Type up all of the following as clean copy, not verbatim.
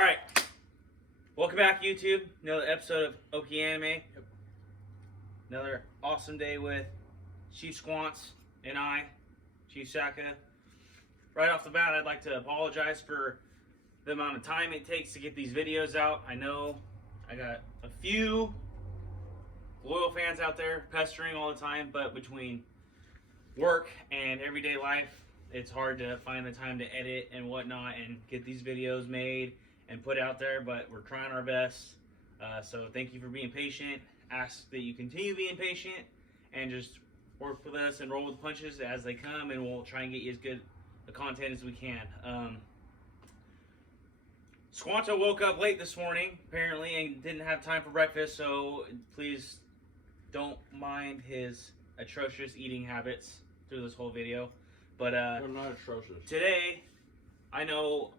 Alright, welcome back YouTube. Another episode of Oakie Anime. Yep. Another awesome day with Chief Squants and I, Chief Saga. Right off the bat, I'd like to apologize for the amount of time it takes to get these videos out. I know I got a few loyal fans out there pestering all the time, but between work and everyday life, it's hard to find the time to edit and whatnot and get these videos made and put out there, but we're trying our best. So thank you for being patient. Ask that you continue being patient and just work with us and roll with the punches as they come, and we'll try and get you as good the content as we can. Squanto woke up late this morning, apparently, and didn't have time for breakfast, so please don't mind his atrocious eating habits through this whole video. But They're not atrocious. today, I know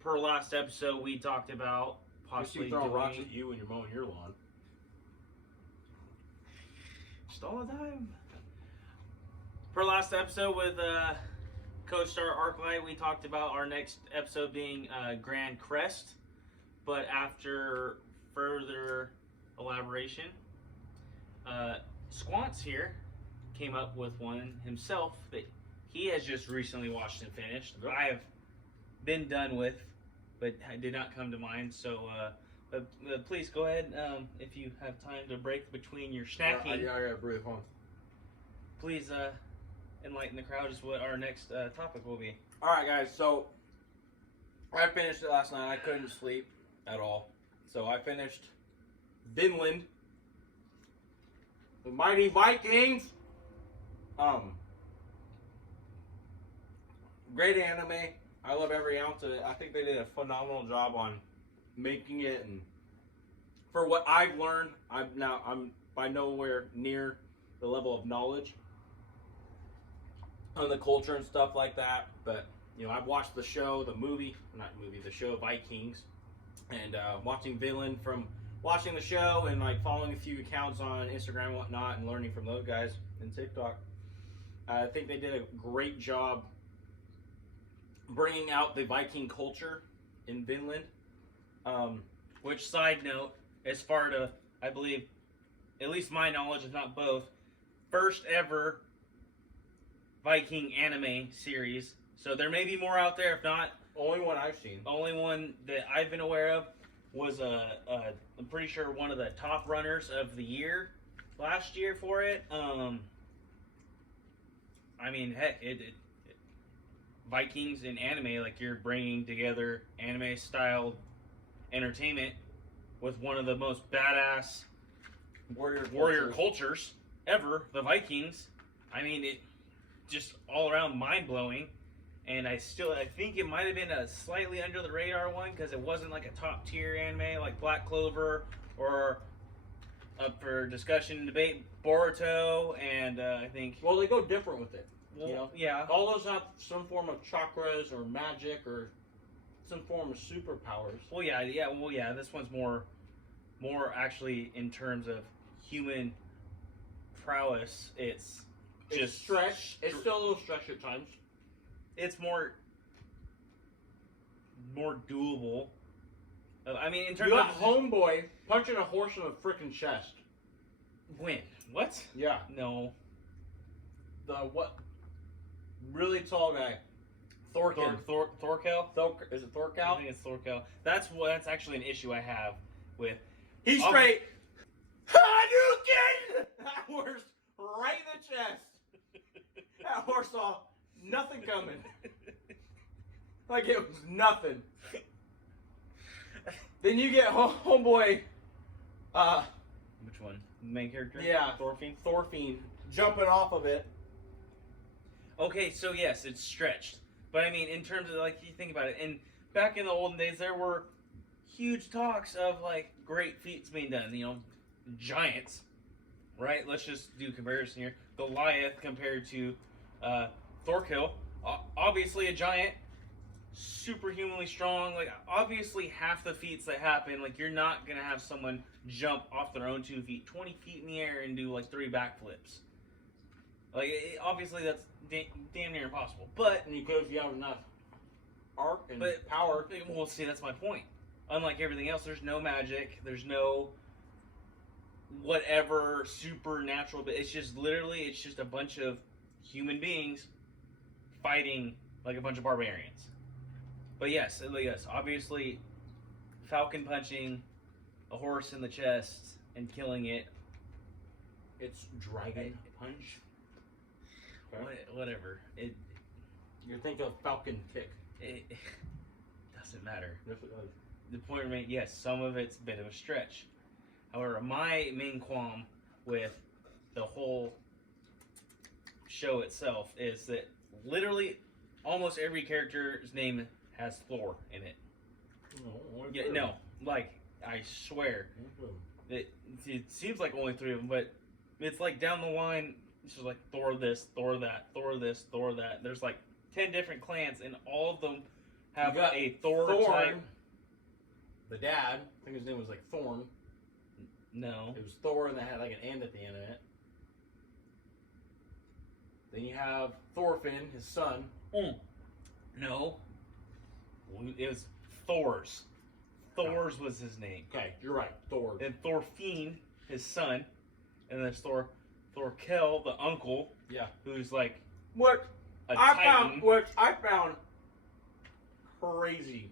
per last episode we talked about possibly throwing rocks doing at you when you're mowing your lawn. just all the time. Per last episode with co-star Arclight, we talked about our next episode being Grand Crest, but after further elaboration, Squants here came up with one himself that he has just recently watched and finished. Yep. I have been done with, but did not come to mind. So, please go ahead if you have time to break between your snacking. I gotta breathe, hold on. Please enlighten the crowd as what our next topic will be. Alright guys, so I finished it last night. I couldn't sleep at all. So I finished Vinland, the Mighty Vikings. Great anime. I love every ounce of it. I think they did a phenomenal job on making it, and for what I've learned, I'm by nowhere near the level of knowledge on the culture and stuff like that. But you know, I've watched the show, the show Vikings, and watching Vinland from watching the show and like following a few accounts on Instagram and whatnot and learning from those guys and TikTok. I think they did a great job bringing out the Viking culture in Vinland. Which, side note, as far to, I believe, at least my knowledge, if not both, first ever Viking anime series. So there may be more out there, if not. Only one I've seen. Only one that I've been aware of was, I'm pretty sure, one of the top runners of the year last year for it. I mean, heck, Vikings in anime, like you're bringing together anime-style entertainment with one of the most badass warrior cultures ever, the Vikings. I mean, it just all around mind-blowing. And I think it might have been a slightly under the radar one because it wasn't like a top tier anime like Black Clover or up for discussion and debate Boruto, and I think. Well, they go different with it. Well, You know? yeah. All those have some form of chakras or magic or some form of superpowers. Well, yeah. This one's more actually in terms of human prowess. It's just stretch. It's still a little stretch at times. It's more doable. I mean, in terms You got of homeboy punching a horse in the freaking chest. when what? Yeah. No. The what? Really tall guy. Thorkel. Thorkel? Is it I Thorkel? think it's Thorkel. That's actually an issue I have with. He's Oh. straight. Hadouken! That horse right in the chest. That horse saw nothing coming. Like it was nothing. Then you get homeboy. Which one? The main character? Yeah. Thorfinn jumping off of it. Okay, so yes, it's stretched. But I mean, in terms of, like, you think about it, and back in the olden days, there were huge talks of, like, great feats being done. You know, giants, right? Let's just do a comparison here. Goliath compared to Thorkel. Obviously a giant, superhumanly strong. Like, obviously half the feats that happen, like, you're not going to have someone jump off their own 2 feet, 20 feet in the air and do, like, 3 backflips. Like, obviously that's damn near impossible. But And you could if you have enough arc and But power. Well, see, that's my point. unlike everything else, there's no magic. There's no whatever supernatural, but it's just literally, it's just a bunch of human beings fighting like a bunch of barbarians. But yes, obviously, falcon punching a horse in the chest and killing it. It's dragon punch. Okay. Whatever. You think of falcon kick. It doesn't matter. Yes, it does. The point remains, yes, some of it's a bit of a stretch. However, my main qualm with the whole show itself is that literally almost every character's name has Thor in it. No, like, I swear. It seems like only 3 of them, but it's like down the line, it's just like Thor this, Thor that, Thor this, Thor that. There's like 10 different clans, and all of them have a Thor type. The dad, I think his name was like Thorn. No. It was Thor, and they had like an and at the end of it. Then you have Thorfinn, his son. No. It was Thor's. Thor's was his name. Okay, you're right. Thor. Then Thorfinn, his son. And then there's Thorkel, the uncle. Yeah. Who's like What Titan. I found crazy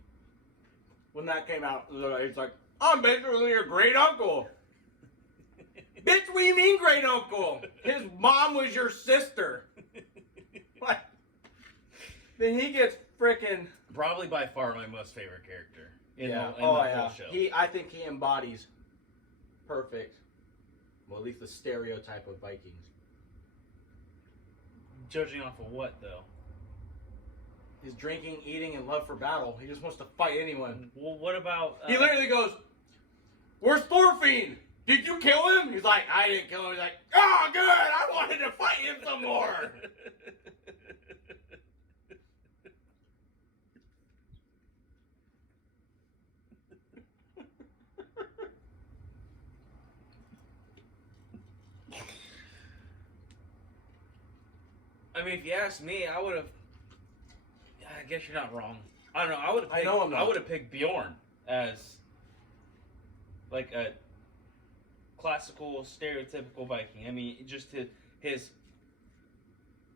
when that came out. It's like, I'm basically your great uncle. Bitch, what do you mean great uncle? His mom was your sister. Like, then he gets freaking. Probably by far my most favorite character in the Oh whole yeah. show. I think he embodies perfect. Well, at least the stereotype of Vikings. Judging off of what though? His drinking, eating, and love for battle. He just wants to fight anyone. Well, what about? He literally goes, "Where's Thorfinn? Did you kill him?" He's like, "I didn't kill him." He's like, "Oh, good. I wanted to fight him some more." I mean, if you ask me, I would have. I guess you're not wrong. I don't know. I would have. I know I'm not. I would have picked Bjorn as like a classical, stereotypical Viking. I mean, just his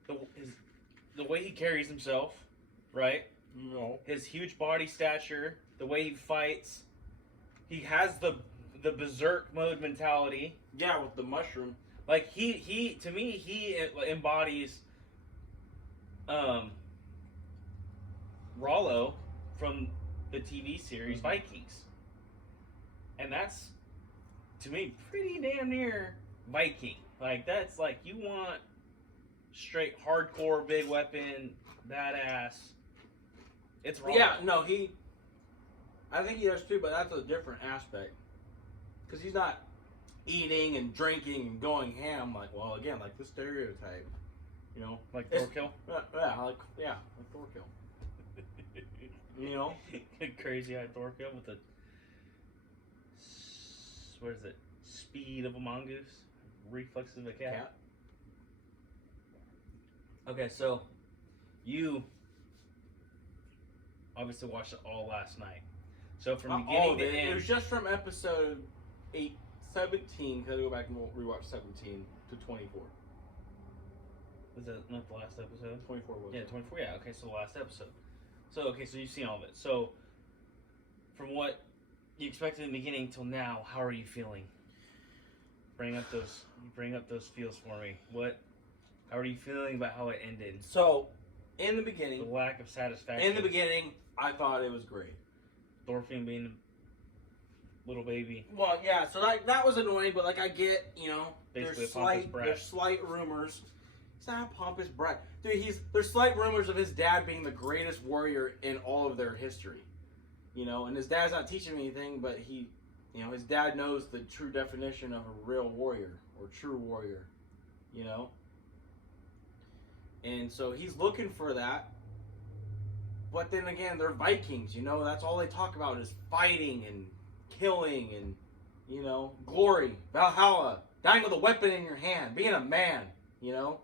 the way he carries himself, right? No. His huge body stature, the way he fights. He has the berserk mode mentality. Yeah, with the mushroom. Like he to me he embodies Rollo from the TV series Vikings. And that's to me pretty damn near Viking. Like that's like you want straight hardcore big weapon badass. It's Rollo. Yeah, no, I think he does too, but that's a different aspect. Because he's not eating and drinking and going ham like the stereotype, you know, Like Thorkill. like Thorkill. You know, Crazy-eyed Thorkill with the what is it? Speed of a mongoose, reflexes of a cat. Okay, so you obviously watched it all last night. So from beginning to end, it was just from episode 17. Because I go back and rewatch 17 to 24. was that not the last episode? 24 was. Yeah, 24. Yeah. Okay, so the last episode. So okay, so you've seen all of it. So from what you expected in the beginning till now, how are you feeling? Bring up those feels for me. How are you feeling about how it ended? So, in the The beginning, lack of satisfaction. I thought it was great. Thorfinn being a little baby. Well, yeah, so that was annoying, but like I get, Basically a pompous brat. there's slight rumors. He's not a pompous brat, dude. There's slight rumors of his dad being the greatest warrior in all of their history, and his dad's not teaching him anything, but his dad knows the true definition of a real warrior or true warrior, and so he's looking for that. But then again, they're Vikings, that's all they talk about is fighting and killing and, glory, Valhalla, dying with a weapon in your hand, being a man, The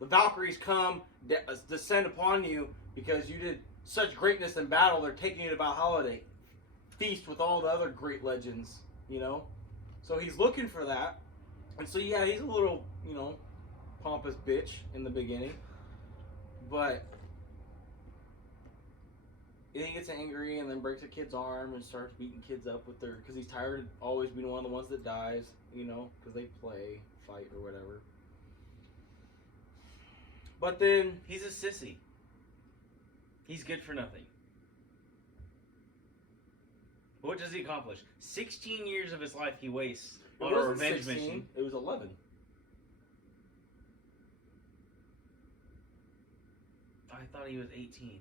Valkyries come, descend upon you because you did such greatness in battle, they're taking you to Valhalla to feast with all the other great legends, you know? So he's looking for that. And so, yeah, he's a little, you know, pompous bitch in the beginning. But he gets angry and then breaks a kid's arm and starts beating kids up with their... Because he's tired of always being one of the ones that dies, you know? Because they play, fight, or whatever. But then... He's a sissy. He's good for nothing. What does he accomplish? 16 years of his life he wastes on a revenge mission. It was 11. I thought he was 18.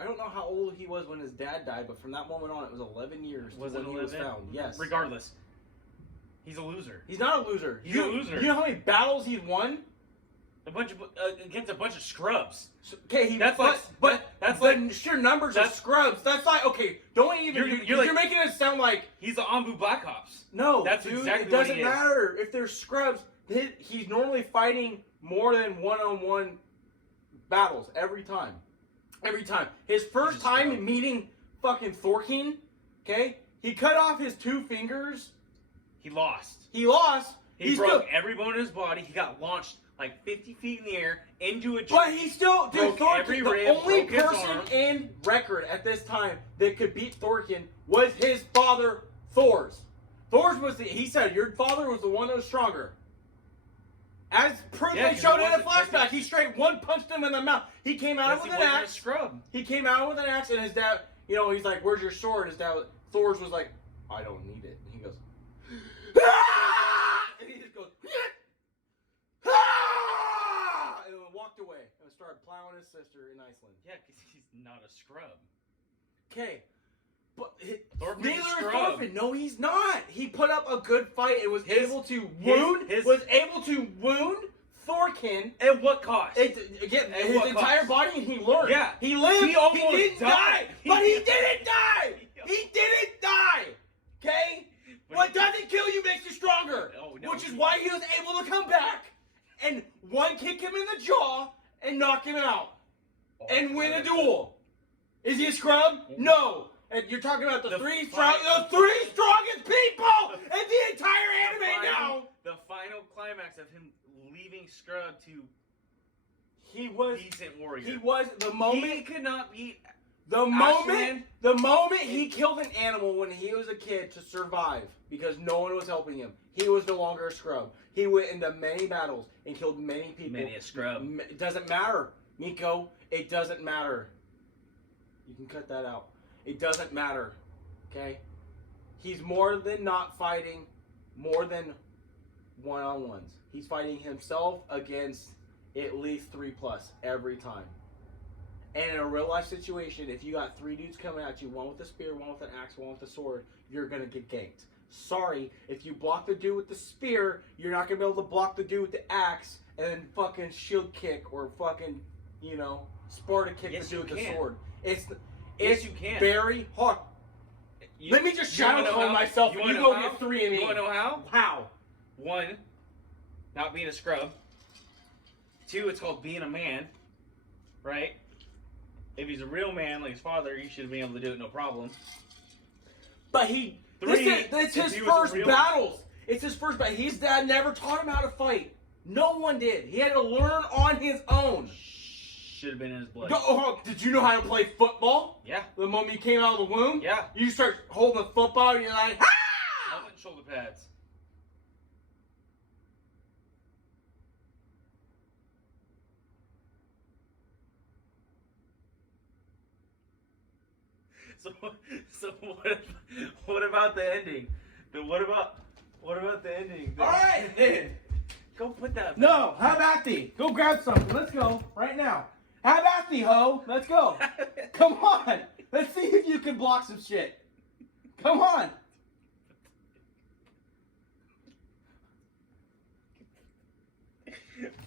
I don't know how old he was when his dad died, but from that moment on, it was 11 years Was when it he 11? was found. Yes. Regardless, he's a loser. He's not a loser. He's a loser. You know how many battles he's won? Against a bunch of scrubs. Okay, that's sheer numbers of scrubs. That's like, okay, don't even. You're making it sound like he's the Ambu Black Ops. No, that's dude, exactly it doesn't what he is. matter if there's scrubs. He's normally fighting more than one-on-one battles every time. Every time. His first time meeting fucking Thorkinn, okay, he cut off his 2 fingers. He lost. He lost. He broke every bone in his body. He got launched like 50 feet in the air into a tree. But he still, dude, Thorkinn, the only person in record at this time that could beat Thorkinn was his father, Thor's. Thor's was he said, your father was the one that was stronger. As proof they showed in a flashback, he straight one punched him in the mouth. He came out with an axe. Scrub. He came out with an axe, and his dad, you know, he's like, "Where's your sword?" His dad, Thor's was like, "I don't need it." And he goes, "Ah!" And he just goes, "Ah!" And then walked away and started plowing his sister in Iceland. Yeah, because he's not a scrub. Okay. But Thorfinn's neither is scrub. Thorfinn. No, he's not. He put up a good fight and was able to wound Thorkinn. At what cost? His entire body, and he learned. Yeah. He lived. He almost didn't die. But he didn't die. He didn't die. Okay? What doesn't kill you makes you stronger. Oh, no. Which is why he was able to come back and one kick him in the jaw and knock him out. And win a duel. Is he a scrub? No. And you're talking about the three strongest people in the entire anime now. The final climax of him leaving Scrub to decent warrior. He was the moment he could not beat the moment he killed an animal when he was a kid to survive because no one was helping him. He was no longer a scrub. He went into many battles and killed many people. Many a scrub. It doesn't matter, Nico. It doesn't matter. You can cut that out. It doesn't matter, okay? He's more than not fighting more than one-on-ones. He's fighting himself against at least 3+ every time. And in a real-life situation, if you got 3 dudes coming at you, one with a spear, one with an axe, one with a sword, you're going to get ganked. Sorry, if you block the dude with the spear, you're not going to be able to block the dude with the axe and then fucking shield kick or fucking, you know, Sparta kick the dude with the sword. It's you can. Very hard. Let me just shadow clone myself and you go get 3 in me. You want to know how? How? 1, not being a scrub. 2, it's called being a man. Right? If he's a real man like his father, he should have been able to do it no problem. But 3, it's his first battles. It's his first battle. His dad never taught him how to fight. No one did. He had to learn on his own. Should have been in his blood. Did you know how to play football? Yeah. The moment you came out of the womb? Yeah. You start holding the football and you're like, ah! Helmet and shoulder pads. So what about the ending? What about the ending? All right, then. Go put that. No, how about thee? Go grab something. Let's go right now. How about thee, ho? Let's go. Come on. Let's see if you can block some shit. Come on.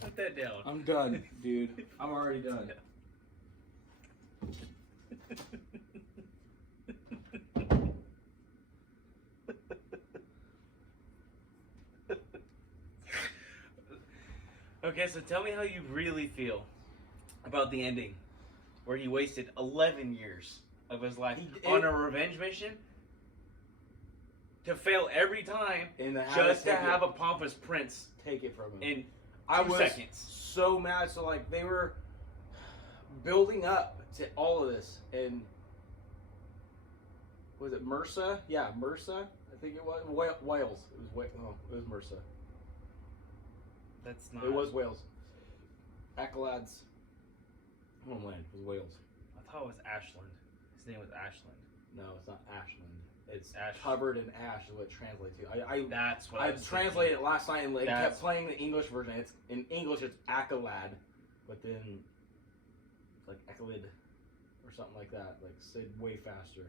Put that down. I'm done, dude. I'm already done. Okay, so tell me how you really feel about the ending, where he wasted 11 years of his life He- on a revenge mission to fail every time And just to have a pompous prince take it from him. in I 2 was seconds. so mad. So like they were building up to all of this, and was it Mersa? Yeah, Mersa. I think it was Wales. It was it was Mersa. That's not. It was Wales. Accolad's homeland was Wales. I thought it was Ashland. His name was Ashland. No, it's not Ashland. It's Ash. covered in ash is what it translates to. That's what I was translated it last night and it That's- kept playing the English version. It's in English it's Accolad, but then it's like Accolid or something like that. Like said way faster.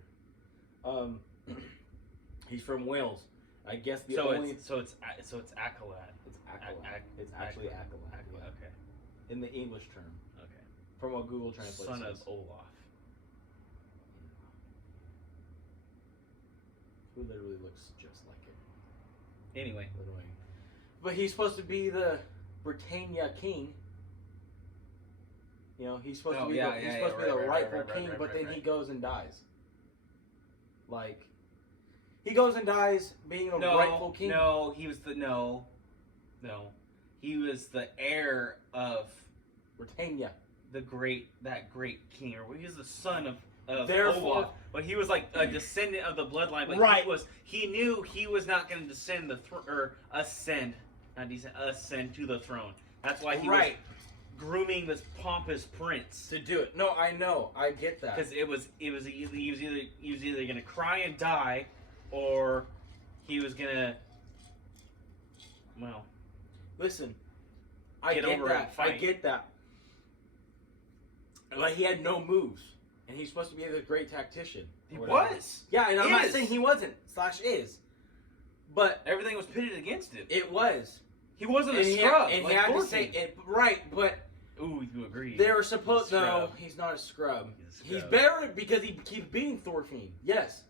He's from Wales. I guess the only it's Accolad. it's Accolad. It's actually Accolad. Yeah. Okay. In the English term. Okay. From what Google translates. Son of says. Olaf. Who literally looks just like it. Anyway. Literally. But he's supposed to be the Britannia king. You know, he's supposed to be the rightful king, but then he goes and dies. Like, he goes and dies being the rightful king. No, he was he was the heir of Britannia. that great king, or he was the son of Therefore- Olaf, but he was like a descendant of the bloodline. But Right. he knew he was not going to ascend to the throne. That's why he was grooming this pompous prince To do it. No, I know. I get that. because he was either going to cry and die, or he was going to Listen, I Get get over it and that. I fight. get that. Like, he had no moves. And he's supposed to be the great tactician. he or whatever. was. Yeah, and I'm not Is. saying he wasn't. / is. But Everything was pitted against him. it was. He wasn't And a he scrub. and like he had to Thorfinn. say it. Right, but Ooh, you agree? they were supposed. No, Scrub. he's not a scrub. He's a He's scrub. better because he keeps beating Thorfinn. Yes.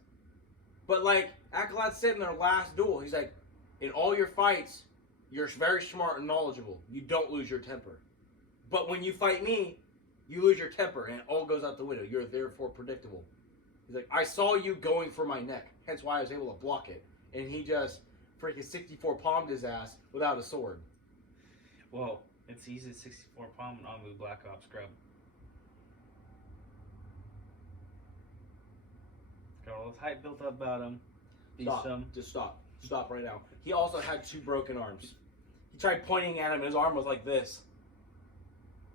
But like Accolad said in their last duel, he's like, in all your fights, you're very smart and knowledgeable. You don't lose your temper. But when you fight me, you lose your temper and it all goes out the window. You're therefore predictable. He's like, I saw you going for my neck. Hence why I was able to block it. And he just freaking 64 palmed his ass without a sword. Well, it's easy 64 palm and Amu Black Ops scrub. Got all this hype built up about him. Stop. Just stop. Stop right now. He also had 2 broken arms. He tried pointing at him and his arm was like this.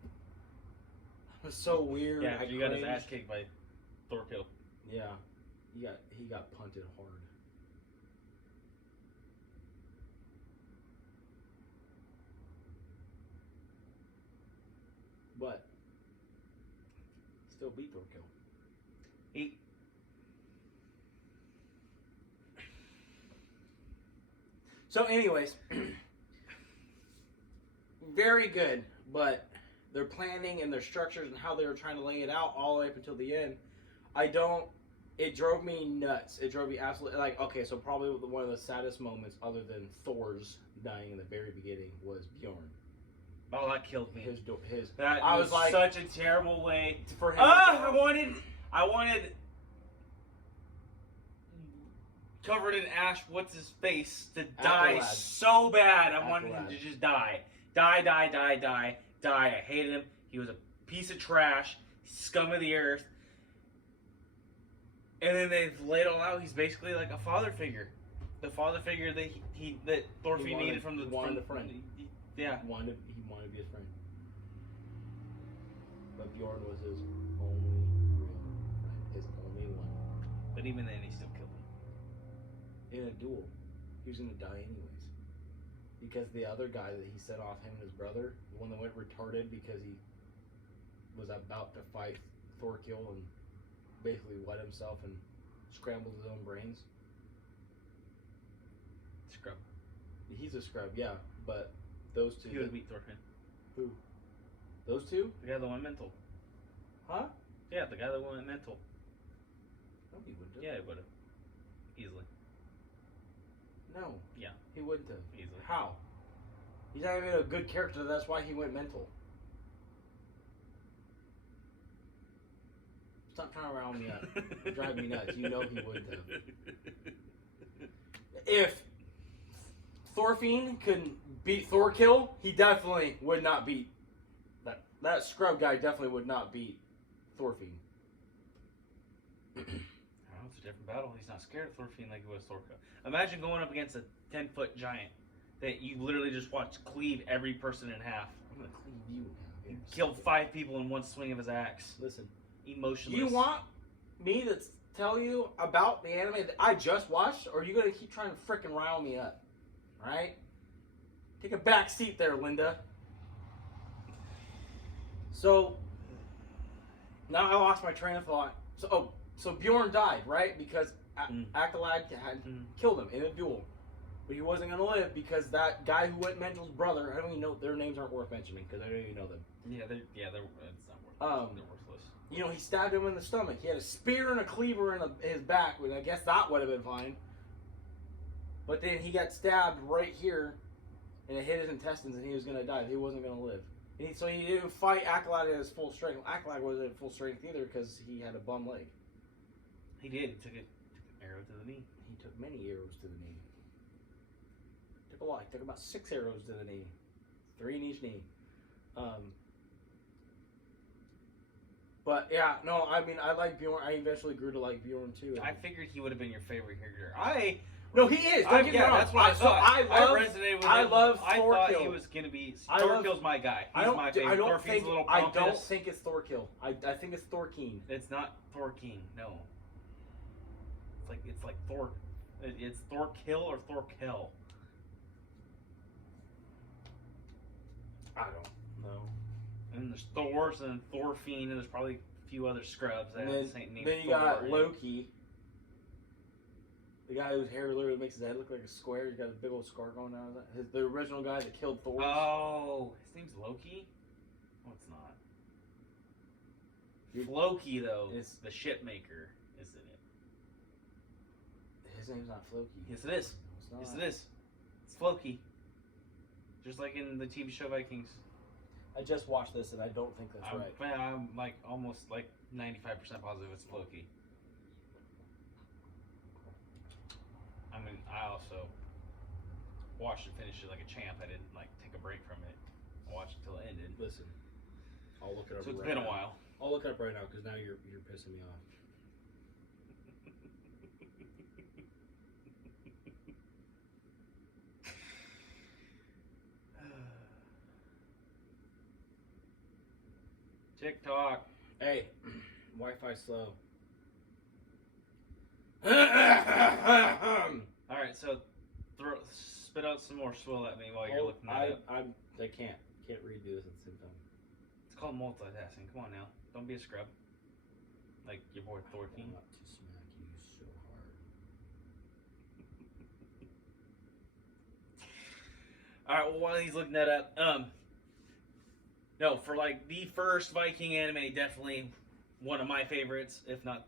It was so weird. Yeah, I he got his cringed. ass kicked by Thorkill. Yeah. He got punted hard. But still beat Thorkill. He So anyways, very good, but their planning and their structures and how they were trying to lay it out all the way up until the end, it drove me nuts. It drove me absolutely, like, okay, so probably one of the saddest moments other than Thor's dying in the very beginning was Bjorn. Oh, that killed me. I I was like, such a terrible way for him. I wanted covered in ash. What's his face to die Accolad. so bad? I wanted him Accolad. to just die. Die. I hated him. He was a piece of trash, scum of the earth. And then they've laid it all out. He's basically like a father figure, the father figure that Thorfinn needed from the friend. Yeah. He wanted to be his friend. But Bjorn was his only real friend. His only one. But even then, he still killed him. In a duel. He was going to die anyways. Because the other guy that he sent off, him and his brother, the one that went retarded because he was about to fight Thorkill and basically wet himself and scrambled his own brains. Scrub. He's a scrub, yeah. But those two... He would beat Thorfinn. Who? Those two? The guy that went mental. Huh? Yeah, the guy that went mental. No, he wouldn't have. Yeah, he would have. Easily. No. Yeah. He wouldn't have. Easily. How? He's not even a good character, that's why he went mental. Stop trying to round me up. You're driving me nuts. You know he wouldn't have. If Thorfinn couldn't beat Thorkill, he definitely would not beat that scrub guy. Definitely would not beat Thorfinn. I don't know, it's a different battle. He's not scared of Thorfinn like he was Thorkill. Imagine going up against a 10-foot giant that you literally just watched cleave every person in half. I'm gonna cleave you now. He killed 5 people in one swing of his axe. Listen, Emotionless. you want me to tell you about the anime that I just watched, or are you gonna keep trying to frickin' rile me up? Right? Take a back seat there, Linda. So now I lost my train of thought. So Bjorn died, right? Because Acolyte had killed him in a duel. But he wasn't going to live because that guy who went mental's brother, I don't even know, their names aren't worth mentioning because I don't even know them. They're it's not worth they're worthless. You know, he stabbed him in the stomach. He had a spear and a cleaver in his back, which I guess that would have been fine. But then he got stabbed right here, and it hit his intestines, and he was going to die. He wasn't going to live. So he didn't fight Acolyte at his full strength. Acolyte wasn't at full strength either because he had a bum leg. He did. He took an arrow to the knee. He took many arrows to the knee. Took a lot. He took about 6 arrows to the knee. 3 in each knee. But yeah, no, I mean, I like Bjorn. I eventually grew to like Bjorn too. I figured he would have been your favorite character. No, he is. Don't get me wrong. That's what I thought. I resonated with him. I love I Thorkill. thought he was going to be... Thorkill's my guy. He's my favorite. Thorfinn's a little pompous. I don't think it's Thorkill. I think it's Thorkeen. It's not Thorkeen, no. It's like Thor... It's Thorkill or Thorkill. I don't know. And then there's Thors and Thorfinn, and there's probably a few other scrubs that have the same name. Then you got Loki. The guy whose hair literally makes his head look like a square. He's got a big old scar going down that. The original guy that killed Thor. Oh, his name's Loki? No, it's not. Floki, though, is the ship maker, isn't it? His name's not Floki. Yes, it is. No, it's yes, it is. It's Floki. Just like in the TV show Vikings. I just watched this, and I don't think that's right. I'm like almost like 95% positive it's Floki. I mean, I also watched and finished it like a champ. I didn't like take a break from it. I watched it till it ended. Listen, I'll look it up. So it's right been now. a while. I'll look it up right now because now you're pissing me off. TikTok. Hey, Wi-Fi slow. All right, so spit out some more swill at me while you're looking at it. I can't read this at the same time. It's called multitasking. Come on now, don't be a scrub. Like your boy Thorkeen. I want to smack you so hard. All right, well while he's looking that up, no, for like the first Viking anime, definitely one of my favorites, if not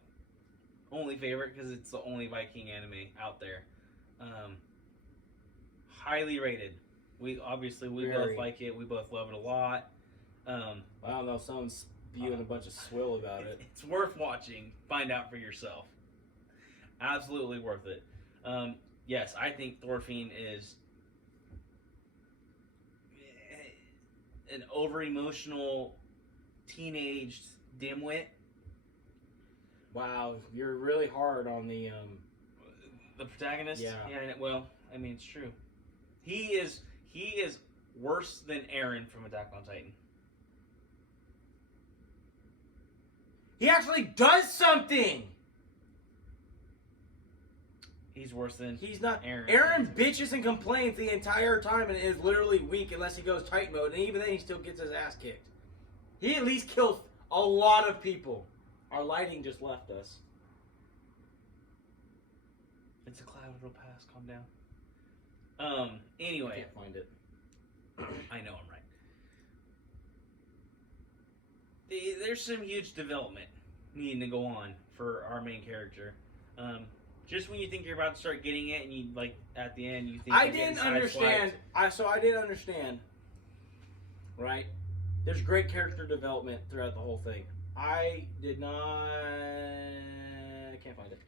only favorite, because it's the only Viking anime out there. Highly rated. We both like it. We both love it a lot. I don't know. Someone's spewing a bunch of swill about it. It's worth watching. Find out for yourself. Absolutely worth it. Yes, I think Thorfinn is an over-emotional teenage dimwit. Wow, you're really hard on the protagonist. Yeah. Well, I mean, it's true. He is worse than Eren from Attack on Titan. He actually does something. He's worse than He's not. Eren. Eren bitches and complains the entire time and is literally weak unless he goes Titan mode, and even then he still gets his ass kicked. He at least kills a lot of people. Our lighting just left us. It's a cloud. It'll pass. Calm down. Anyway. I can't find it. I know I'm right. There's some huge development needing to go on for our main character. Just when you think you're about to start getting it, and you like at the end, you think I didn't understand. I didn't understand. Right? There's great character development throughout the whole thing. I did not. I can't find it.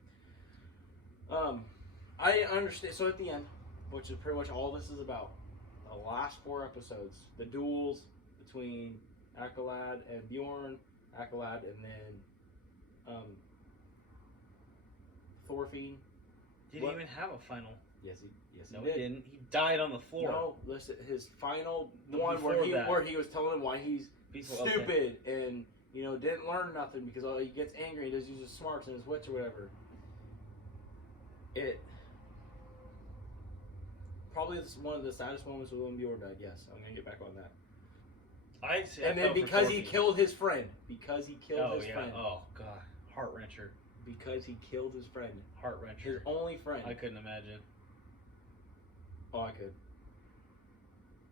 I understand. So at the end, which is pretty much all this is about, the last 4 episodes, the duels between Accolad and Bjorn, Accolad, and then Thorfinn. Didn't even have a final. Yes, he No, did. he didn't. He died on the floor. No, listen, his final The one before that. where he was telling him why he's People- okay. stupid and didn't learn nothing because he gets angry. He doesn't use his smarts and his wits or whatever. It probably is one of the saddest moments when Bjorn died. Yes, I'm gonna get back on that. And then because he killed his friend, because he killed his friend, Oh god, heart wrencher. because he killed his friend, Heart his wrencher. only friend. I couldn't imagine. Oh, I could.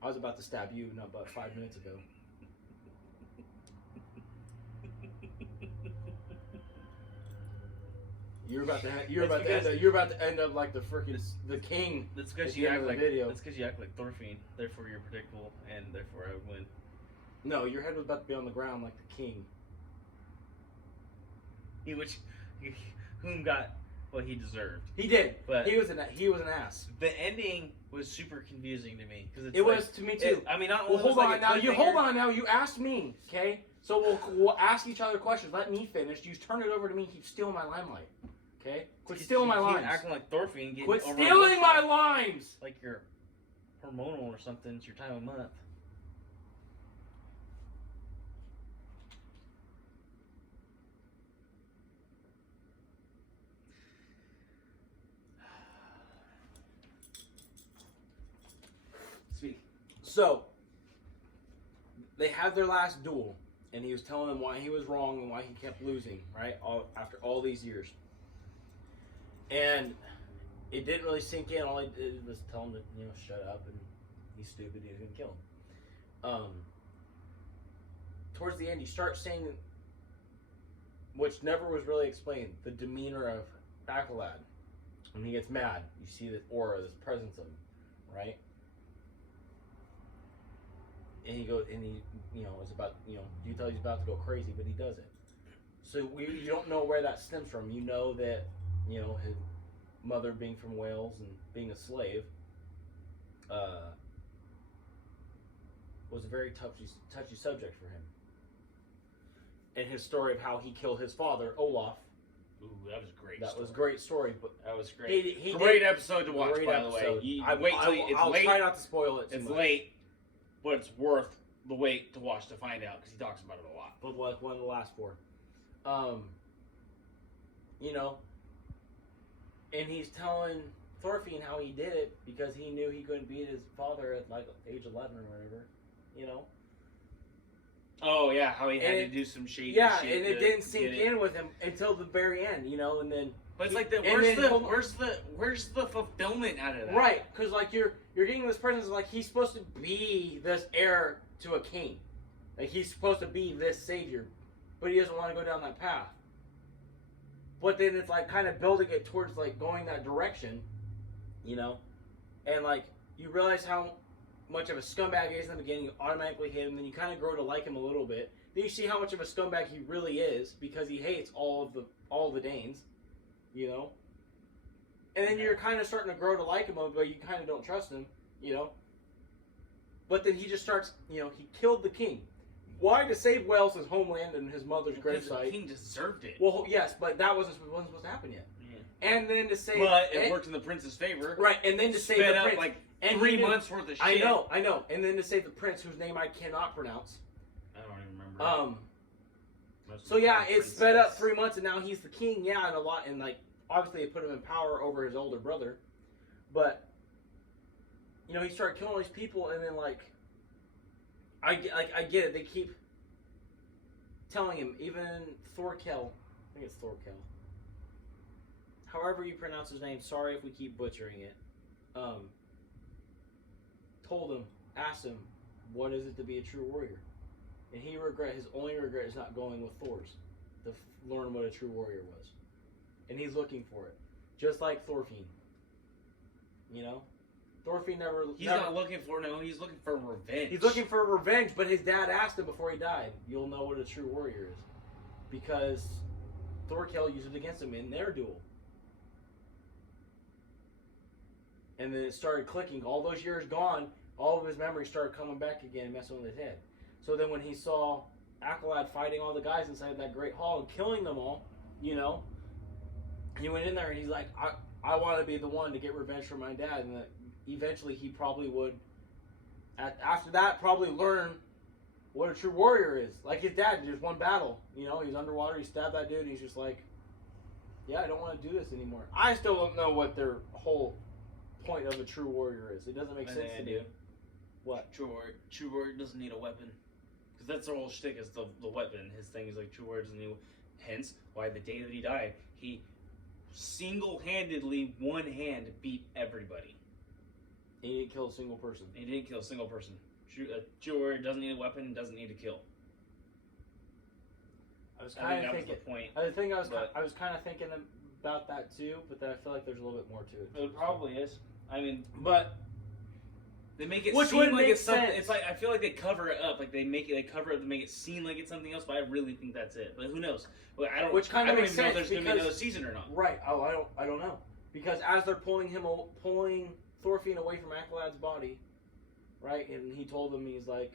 I was about to stab you not about 5 minutes ago. You're about to end up like the king. That's At because the you end act of the like video. That's because you act like Thorfinn. Therefore, you're predictable, and therefore I would win. No, your head was about to be on the ground like the king. Whom got what he deserved. He did, But he was an ass. the ending was super confusing to me because It was to me too. I mean, not Well, only hold was on like a now. You cliffhanger- hold on now. You asked me, okay? So we'll ask each other questions. Let me finish. You turn it over to me. Keep stealing my limelight, okay? Quit stealing my You keep lines. Acting like Thorfinn. Getting Quit over stealing my lines. Like you're hormonal or something. It's your time of month. Speak. So they had their last duel, and he was telling them why he was wrong and why he kept losing. Right, after all these years, and it didn't really sink in. All he did was tell him to shut up and he's stupid. He's gonna kill him. Towards the end, you start seeing, which never was really explained, the demeanor of Accolad. When he gets mad, you see this aura, this presence of him, right? And he goes, and he, is about, you tell he's about to go crazy, but he doesn't. So you don't know where that stems from. You know that, his mother being from Wales and being a slave, was a very touchy subject for him. And his story of how he killed his father, Olaf. Ooh, that was great. That was a great story, but That was great. he Great did- episode to watch, great by the way. episode. It's late. try not to spoil it too It's much. late, but it's worth the wait to watch to find out because he talks about it a lot. But one of the last 4. And he's telling Thorfinn how he did it because he knew he couldn't beat his father at like age 11 or whatever, Oh yeah, how he had And to do some shady Yeah, shit. and it to didn't sink get it. in with him until the very end, and then. But it's like and where's the fulfillment out of that? Right, because like you're getting this person like he's supposed to be this heir to a king, like he's supposed to be this savior, but he doesn't want to go down that path. But then it's like kind of building it towards like going that direction, and like you realize how much of a scumbag he is in the beginning. You automatically hate him, then you kind of grow to like him a little bit. Then you see how much of a scumbag he really is because he hates all the Danes. And then you're kind of starting to grow to like him, but you kind of don't trust him, But then he just starts, he killed the king. Why? To save Wales, his homeland, and his mother's Because the gravesite. king deserved it. Well, yes, but that wasn't supposed to happen yet. Yeah. And then to save, But it worked in the prince's favor. right? And then to save Sped the up prince, like and 3 he knew- months worth of shit. I know. And then to save the prince, whose name I cannot pronounce. I don't even remember. Most of So the yeah, time, it sped up princess. 3 months, and now he's the king. Yeah, and a lot, and like obviously it put him in power over his older brother, but he started killing all these people, and then like I get it. They keep telling him, even Thorkel, I think it's Thorkel. However you pronounce his name. Sorry if we keep butchering it. Told him, asked him, what is it to be a true warrior? And his only regret is not going with Thor's to learn what a true warrior was. And he's looking for it. Just like Thorfinn. Thorfinn never. He's not looking for he's looking for revenge. He's looking for revenge, but his dad asked him before he died, "You'll know what a true warrior is," because Thorkel used it against him in their duel. And then it started clicking. All those years gone, all of his memories started coming back again, messing with his head. So then when he saw Accolade fighting all the guys inside that great hall and killing them all, you know, he went in there and he's like, I want to be the one to get revenge for my dad. And that eventually he probably would, after that, probably learn what a true warrior is. Like his dad, just one battle. You know, he's underwater, he stabbed that dude, and he's just like, yeah, I don't want to do this anymore. I still don't know what their whole point of a true warrior is. It doesn't make sense to me. What? True warrior doesn't need a weapon. Because that's the whole shtick, is the weapon. His thing is like, true warrior doesn't need a weapon. Hence, why the day that he died, he single-handedly, one hand, beat everybody. He didn't kill a single person. He didn't kill a single person. True warrior doesn't need a weapon, doesn't need to kill. I was kind of thinking. Was the point. I was kind of thinking about that too, but then I feel like there's a little bit more to it. It probably is. I mean, but they make it which seem would like make it's something. sense. It's like, I feel like they cover it up. Like they cover it to make it seem like it's something else. But I really think that's it. But who knows? But I don't. Which kind of I don't makes even know if sense there's going to be another season or not. Right. Oh, I don't know. Because as they're pulling Thorfinn away from Accolad's body, right? And he told them, he's like,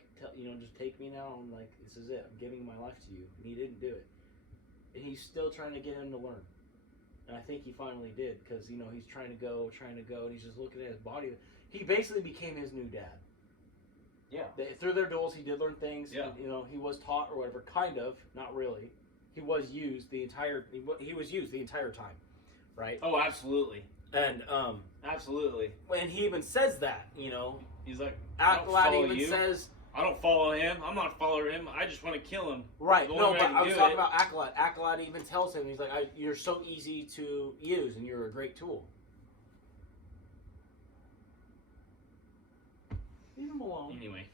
just take me now. I'm like, this is it. I'm giving my life to you. And he didn't do it. And he's still trying to get him to learn. And I think he finally did, because, he's trying to go, and he's just looking at his body. He basically became his new dad. Yeah. Through their duels, he did learn things. Yeah. He was taught or whatever, kind of, not really. He was used the entire time, right? Oh, absolutely. And absolutely. And he even says that, He's like, Accolade even says, I don't follow him. I'm not following him. I just want to kill him. Right. No, but I was talking about Accolade. Accolade even tells him, he's like, you're so easy to use, and you're a great tool. Leave him alone. Anyway.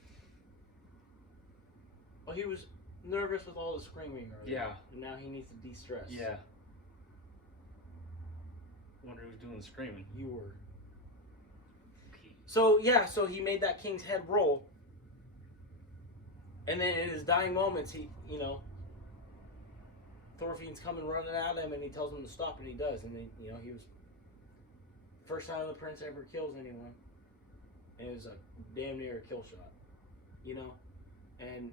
Well, he was nervous with all the screaming earlier. Yeah. And now he needs to de-stress. Yeah. Wonder who's doing the screaming. You were. Okay. So he made that king's head roll. And then in his dying moments, Thorfinn's coming running at him, and he tells him to stop, and he does. And then, he was first time the prince ever kills anyone. And it was a damn near a kill shot, And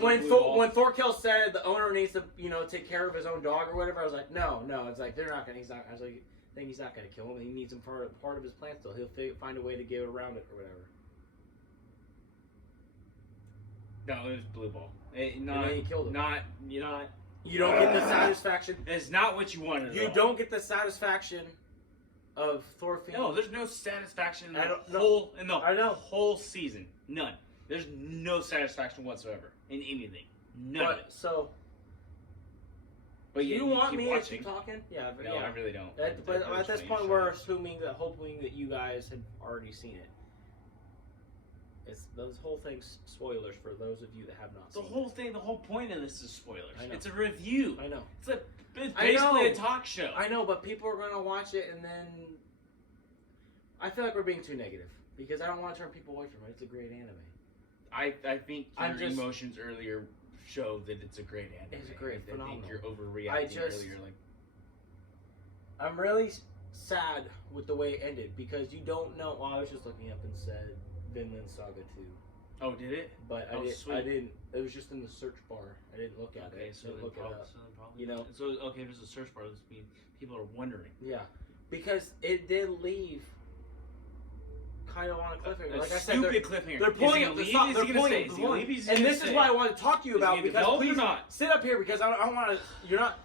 when Thorkel said the owner needs to, take care of his own dog or whatever, I was like, no, it's like they're not gonna. I was like, I think he's not gonna kill him. He needs him for part of his plan still. He'll find a way to get around it or whatever. No, it was blue ball. And then he killed him. You don't get the satisfaction. It's not what you wanted. You don't get the satisfaction of Thorfinn. No, there's no satisfaction in the whole season. None. There's no satisfaction whatsoever in anything. None of it. So. But you want me to keep talking? Yeah. No, I really don't. But at this point, we're hoping that you guys had already seen it. Those whole things spoilers for those of you that have not seen it. The whole point of this is spoilers. I know. It's a review. I know. It's basically a talk show. I know, but people are going to watch it, and then I feel like we're being too negative because I don't want to turn people away from it. It's a great anime. I think your emotions earlier show that it's a great anime. It's a great, phenomenal. I think you're overreacting earlier. I'm really sad with the way it ended because you don't know. Well, I was just looking up and said Vinland Saga 2. Oh, did it? But I didn't. It was just in the search bar. I didn't look at it. So look it up. Okay, there's a search bar. This means people are wondering. Yeah, because it did leave kind of on a cliffhanger. Like I said, stupid cliffhanger. They're pulling up the song. They're pulling up. And this is what I want to talk to you about because please sit up here because I don't want to. You're not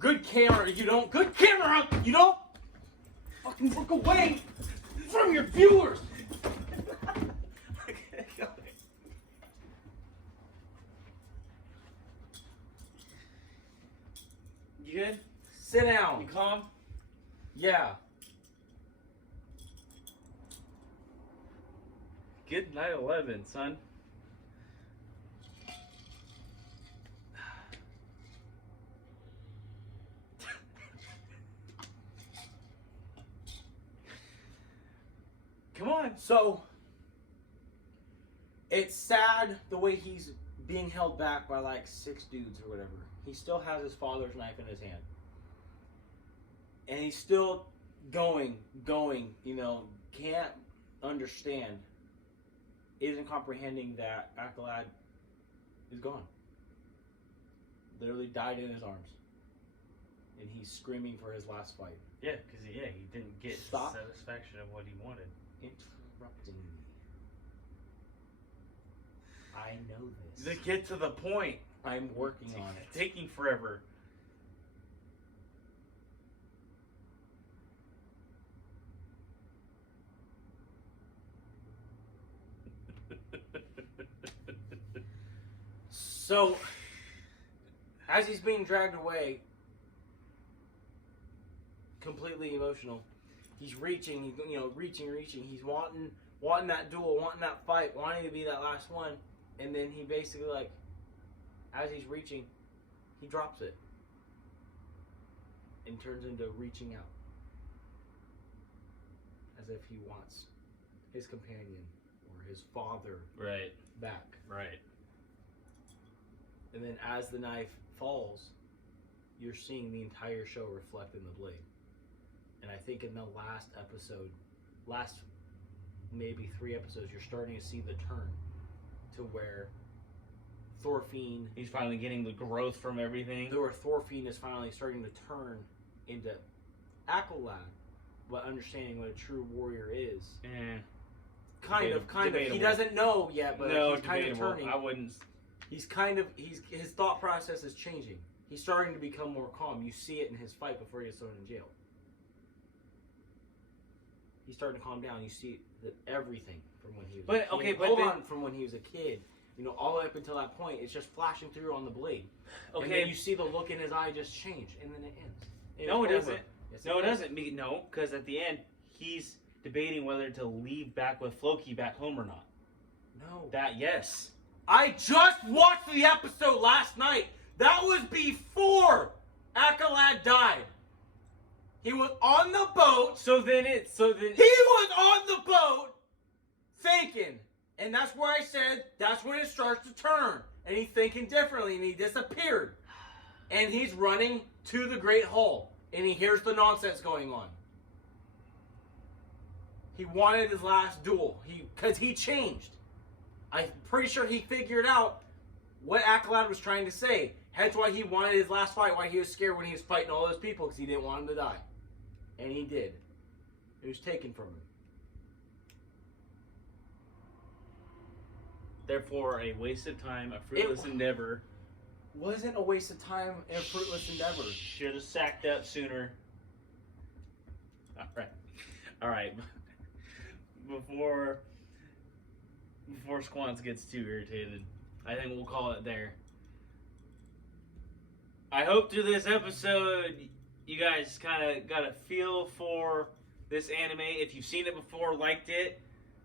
good camera. You don't good camera. You don't fucking look away from your viewers. You good? Sit down. You calm? Yeah. Good night 11, son. on. So, it's sad the way he's being held back by like 6 dudes or whatever. He still has his father's knife in his hand. And he's still going, you know, can't understand, isn't comprehending that Accolade is gone. Literally died in his arms. And he's screaming for his last fight. Yeah, because he didn't get Stop satisfaction of what he wanted. Interrupting me. I know this. To get to the point. I'm working on it. Taking forever. So, as he's being dragged away, completely emotional, he's reaching, reaching. He's wanting that duel, wanting that fight, wanting to be that last one, and then he basically, like, as he's reaching, he drops it and turns into reaching out, as if he wants his companion or his father back. Right. And then as the knife falls, you're seeing the entire show reflect in the blade. And I think in the last maybe 3 episodes, you're starting to see the turn to where Thorfinn... He's finally getting the growth from everything. Where Thorfinn is finally starting to turn into Accolade, but understanding what a true warrior is. Kind of. Debatable. He doesn't know yet, but no, he's kind of turning. I wouldn't... His thought process is changing. He's starting to become more calm. You see it in his fight before he gets thrown in jail. He's starting to calm down. You see that everything from when he was from when he was a kid, all the way up until that point, it's just flashing through on the blade. Okay. And then you see the look in his eye just change, and then it ends. No, it doesn't. Yes, no, it doesn't. No, because at the end, he's debating whether to leave back with Floki back home or not. No. Yes. I just watched the episode last night. That was before Accolade died. He was on the boat. So then he was on the boat thinking. And that's where I said that's when it starts to turn. And he's thinking differently and he disappeared. And he's running to the Great Hall. And he hears the nonsense going on. He wanted his last duel. Because he changed. I'm pretty sure he figured out what Accolade was trying to say. Hence why he wanted his last fight, why he was scared when he was fighting all those people, because he didn't want him to die. And he did. It was taken from him. Therefore, a waste of time, a fruitless endeavor. Wasn't a waste of time and a fruitless endeavor. Should have sacked up sooner. All right. Before Squants gets too irritated, I think we'll call it there. I hope through this episode you guys kind of got a feel for this anime. If you've seen it before, liked it,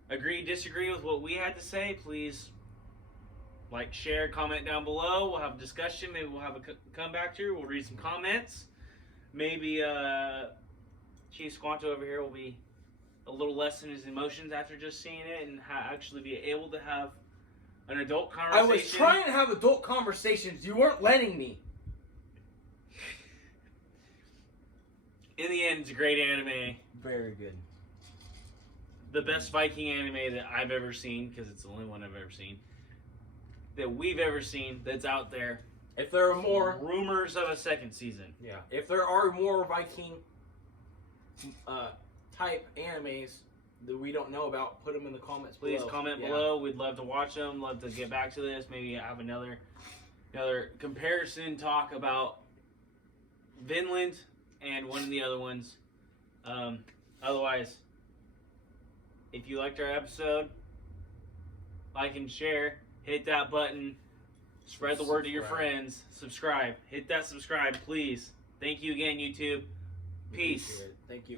agree, disagree with what we had to say, please like, share, comment down below. We'll have a discussion. Maybe we'll have a comeback to. We'll read some comments. Maybe Chief Squanto over here will be a little less in his emotions after just seeing it and actually be able to have an adult conversation. I was trying to have adult conversations. You weren't letting me. In the end, it's a great anime. Very good. The best Viking anime that I've ever seen, because it's the only one I've ever seen, that we've ever seen, that's out there. If there are more... rumors of a second season. Yeah. If there are more Viking type animes that we don't know about, put them in the comments below. Please comment below. We'd love to watch them. Love to get back to this. Maybe have another comparison talk about Vinland and one of the other ones. Otherwise, if you liked our episode, like and share. Hit that button. Spread the word to your friends. Subscribe. Hit that subscribe, please. Thank you again, YouTube. Peace. Thank you.